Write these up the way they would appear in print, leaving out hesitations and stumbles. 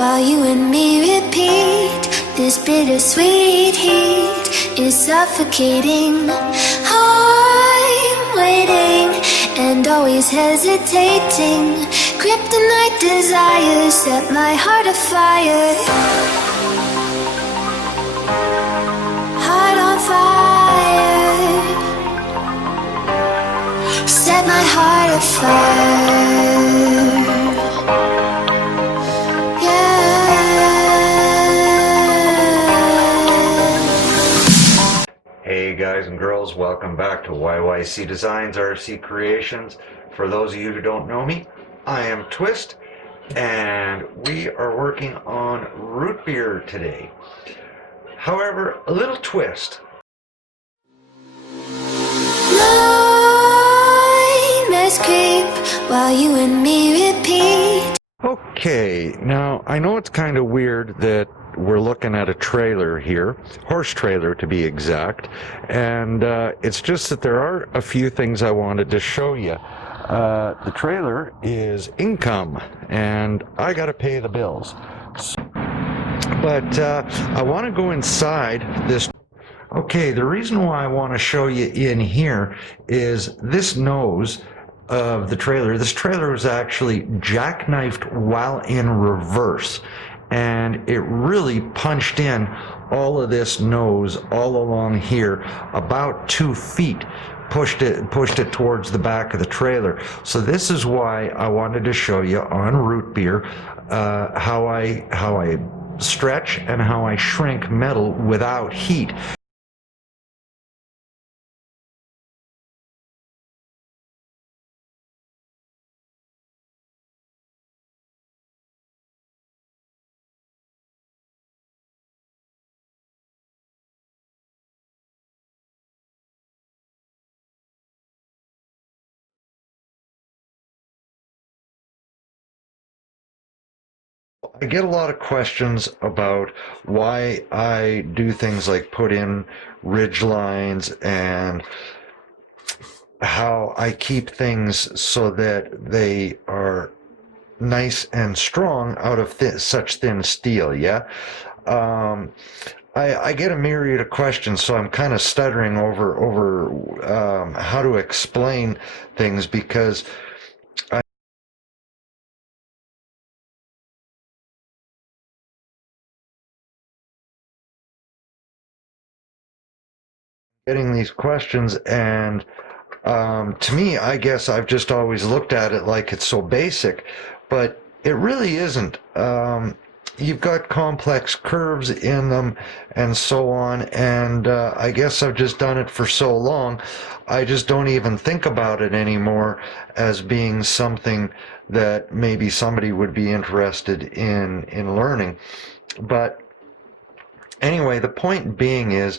while you and me repeat. This bittersweet heat is suffocating. I'm waiting and always hesitating. Kryptonite desires set my heart afire. Heart on fire. Set my heart afire. Hey guys and girls, welcome back to YYC Designs RC Creations. For those of you who don't know me, I am Twist, and we are working on root beer today. However, a little twist. Nightmares creep while you and me repeat. Okay, now I know it's kind of weird that we're looking at a trailer here, horse trailer to be exact, and it's just that there are a few things I wanted to show you. The trailer is income, and I gotta pay the bills. But I want to go inside this. Okay, the reason why I want to show you in here is this nose of the trailer. This trailer was actually jackknifed while in reverse, and it really punched in all of this nose all along here, about 2 feet, pushed it towards the back of the trailer. So this is why I wanted to show you on root beer how I stretch and how I shrink metal without heat. I get a lot of questions about why I do things like put in ridge lines and how I keep things so that they are nice and strong out of such thin steel. Yeah. I get a myriad of questions, so I'm kind of stuttering over how to explain things, because getting these questions, and to me, I guess I've just always looked at it like it's so basic, but it really isn't. You've got complex curves in them and so on, and I guess I've just done it for so long, I just don't even think about it anymore as being something that maybe somebody would be interested in learning. But anyway, the point being is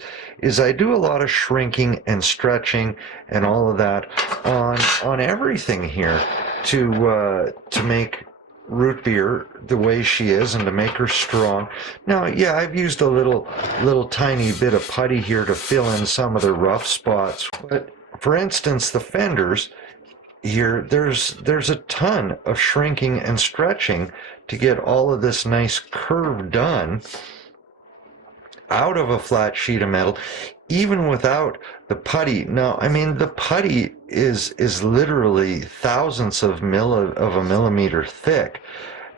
I do a lot of shrinking and stretching and all of that on everything here to make root beer the way she is and to make her strong. Now, yeah, I've used a little tiny bit of putty here to fill in some of the rough spots. But for instance, the fenders here, there's a ton of shrinking and stretching to get all of this nice curve done out of a flat sheet of metal, even without the putty. Now, I mean, the putty is literally thousandths of a millimeter thick,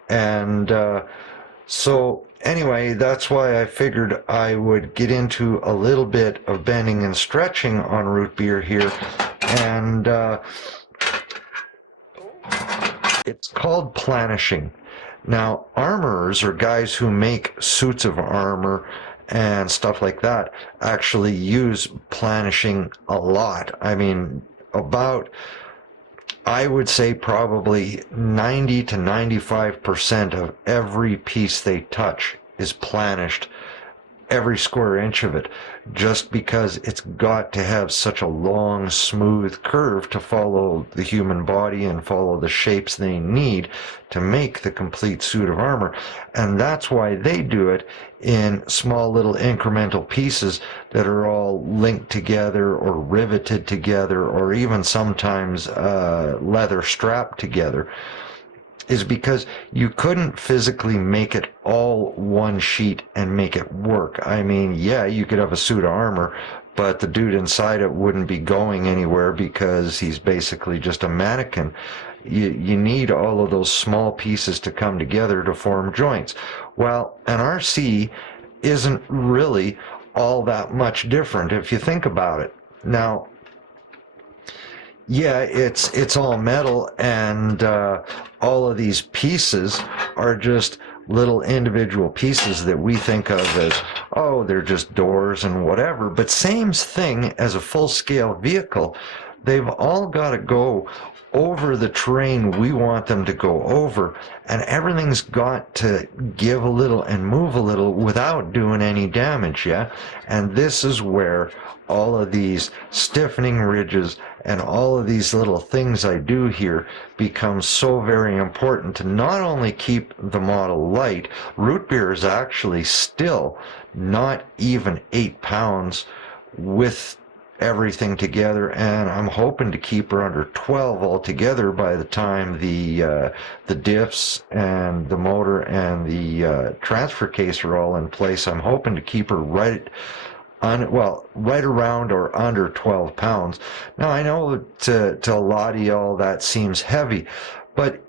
and so anyway, that's why I figured I would get into a little bit of bending and stretching on root beer here, and it's called planishing. Now, armorers, or guys who make suits of armor and stuff like that, actually use planishing a lot. I mean, I would say probably 90 to 95% of every piece they touch is planished, every square inch of it, just because it's got to have such a long, smooth curve to follow the human body and follow the shapes they need to make the complete suit of armor. And that's why they do it in small little incremental pieces that are all linked together or riveted together, or even sometimes leather strapped together. is because you couldn't physically make it all one sheet and make it work. I mean, yeah, you could have a suit of armor, but the dude inside it wouldn't be going anywhere because he's basically just a mannequin. You need all of those small pieces to come together to form joints. Well, an RC isn't really all that much different if you think about it. Now, yeah, it's all metal, and all of these pieces are just little individual pieces that we think of as, oh, they're just doors and whatever. But same thing as a full-scale vehicle. They've all got to go over the terrain we want them to go over, and everything's got to give a little and move a little without doing any damage, yeah? And this is where all of these stiffening ridges and all of these little things I do here become so very important to not only keep the model light. Root beer is actually still not even 8 pounds with everything together, and I'm hoping to keep her under 12 altogether by the time the diffs and the motor and the transfer case are all in place. I'm hoping to keep her right around or under 12 pounds. Now, I know to a lot of y'all that seems heavy, but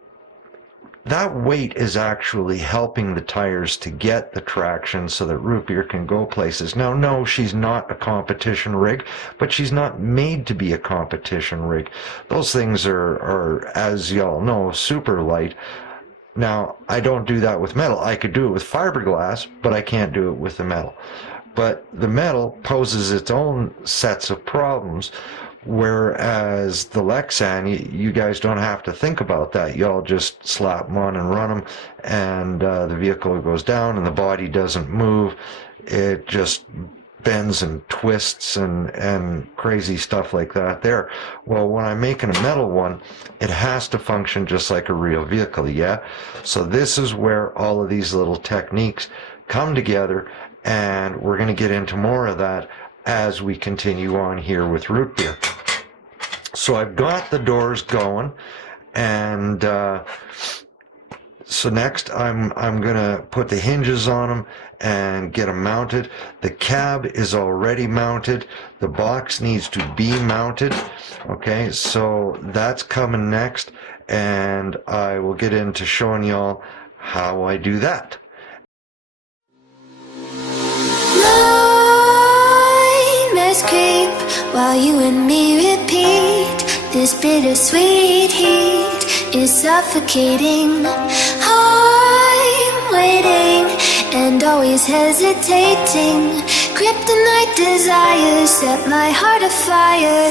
that weight is actually helping the tires to get the traction so that Root Beer can go places. Now, no, she's not a competition rig, but she's not made to be a competition rig. Those things are, as y'all know, super light. Now, I don't do that with metal. I could do it with fiberglass, but I can't do it with the metal. But the metal poses its own sets of problems, whereas the Lexan, you guys don't have to think about that. Y'all just slap them on and run them, and the vehicle goes down and the body doesn't move. It just bends and twists and crazy stuff like that there. Well, when I'm making a metal one, it has to function just like a real vehicle, yeah? So this is where all of these little techniques come together, and we're going to get into more of that as we continue on here with Root Beer. So I've got the doors going, and so next I'm going to put the hinges on them and get them mounted. The cab is already mounted. The box needs to be mounted. Okay, so that's coming next, and I will get into showing y'all how I do that. Nightmares creep while you and me repeat. This bittersweet heat is suffocating. I'm waiting and always hesitating. Kryptonite desires set my heart afire.